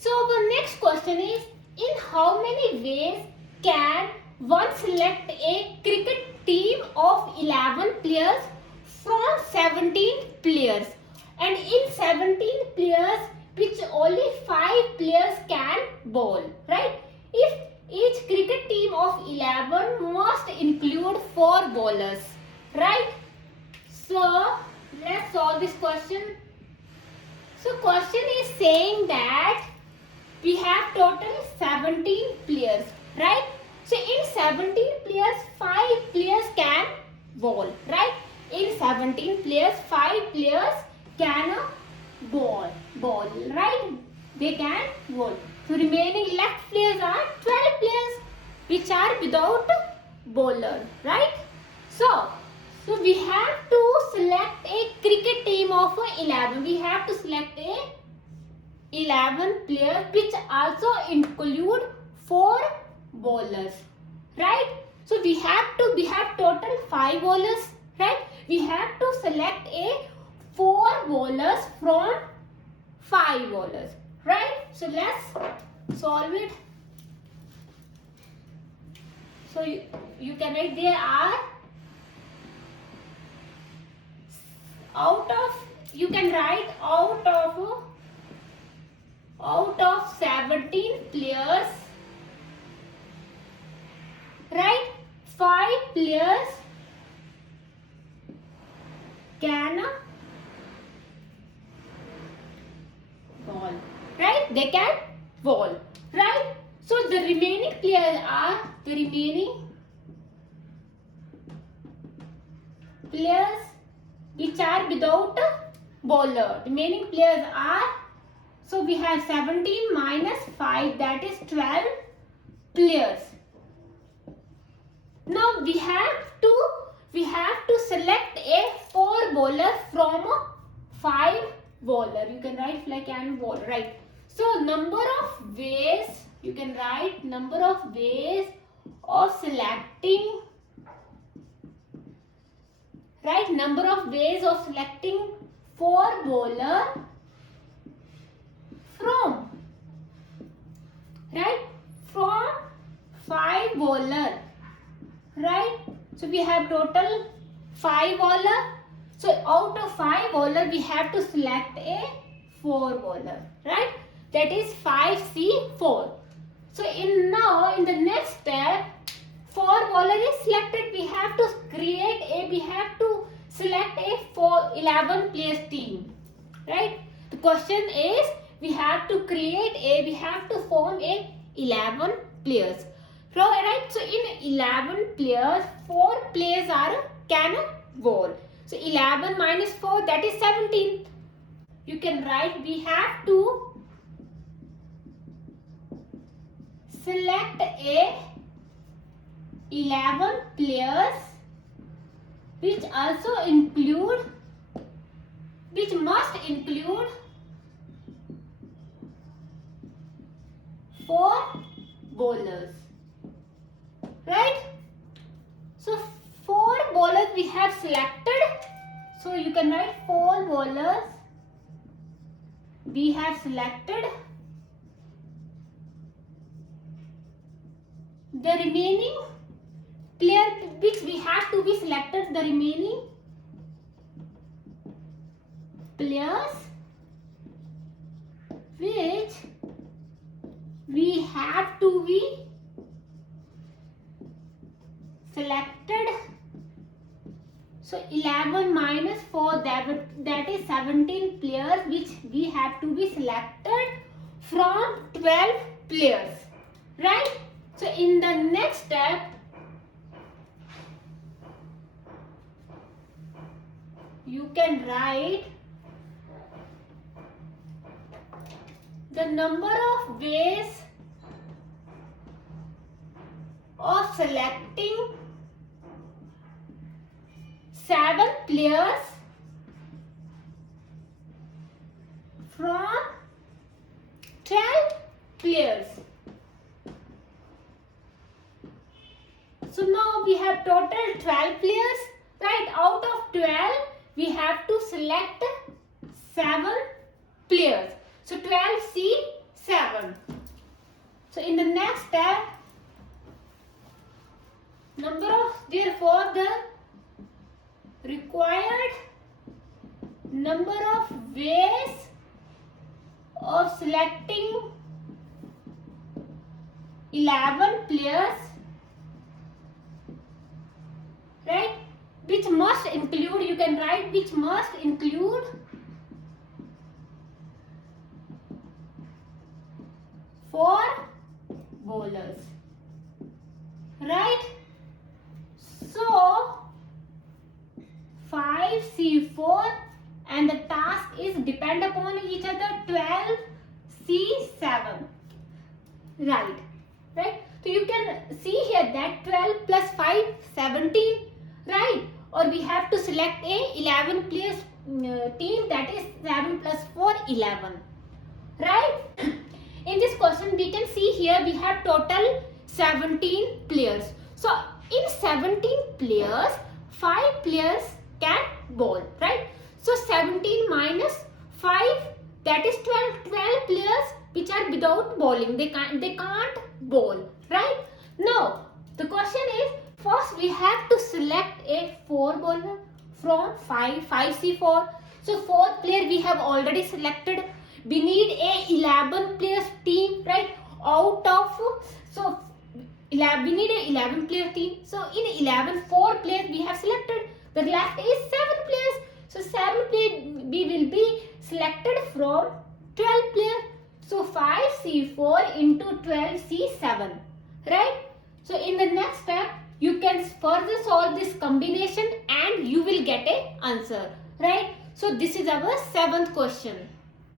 So our next question is, in how many ways can one select a cricket team of 11 players from 17 players? And in 17 players, which only 5 players can bowl, right? If each cricket team of 11 must include 4 bowlers, right? So let's solve this question. So question is saying that we have total 17 players, right? So in 17 players, 5 players can bowl, right? In 17 players, 5 players can bowl, right? They can bowl. So remaining left players are 12 players which are without bowler, right? So we have to select a cricket team of 11. We have to select a 11 players which also include 4 bowlers, right? So we have total 5 bowlers, right? We have to select a 4 bowlers from 5 bowlers, right? So let's solve it. So you can write there are out of 17 players, right? 5 players can bowl, right? They can bowl, right? So the remaining players are players which are without bowler. Remaining players are, so we have 17 minus 5, that is 12 players. Now we have to select a 4 bowler from 5 bowler. You can write like and bowl, right? So number of ways, you can write number of ways of selecting, right? Number of ways of selecting 4 bowler from, right? From 5 bowler, right? So we have total 5 bowler. So out of 5 bowler, we have to select a 4 bowler, right? That is 5C4. So in the next step, 4 bowler is selected. We have to select a 11 players team, right? The question is, we have to form a 11 players. Right? So in 11 players, 4 players can bowl. So 11 minus 4, that is 17. You can write, we have to select a 11 players which must include 4 bowlers, right? So 4 bowlers we have selected. So you can write 4 bowlers we have selected. The remaining player which we have to be selected, the remaining players which we have to be selected. So 11 minus 4, that is 17 players which we have to be selected from 12 players, right? So in the next step, you can write the number of ways of selecting 7 players from 12 players. So now we have total 12 players, right? Out of 12, we have to select 7 players. So 12C 7. So in the next step, therefore the required number of ways of selecting 11 players, right, which must include, you can write, which must include 4 bowlers, right? So 5C4 and the task is depend upon each other, 12C7, right? So you can see here that 12 plus 5, 17, right? Or we have to select a 11 players team, that is 7 plus 4, 11, right? In this question we can see here we have total 17 players. So in 17 players, 5 players can bowl, right? So 17 minus 5, that is 12. 12 players which are without bowling, they can't bowl, right? Now the question is, first we have to select a 4 bowler from 5C4. So 4th player we have already selected. We need a 11 players team, right? Out of, so 11, we need a 11 player team. So in 11, 4 players we have selected. The left is 7 players. So 7 players we will be selected from 12 players. So 5C4 into 12C7, right? So in the next step, you can further solve this combination and you will get a answer, right? So this is our 7th question.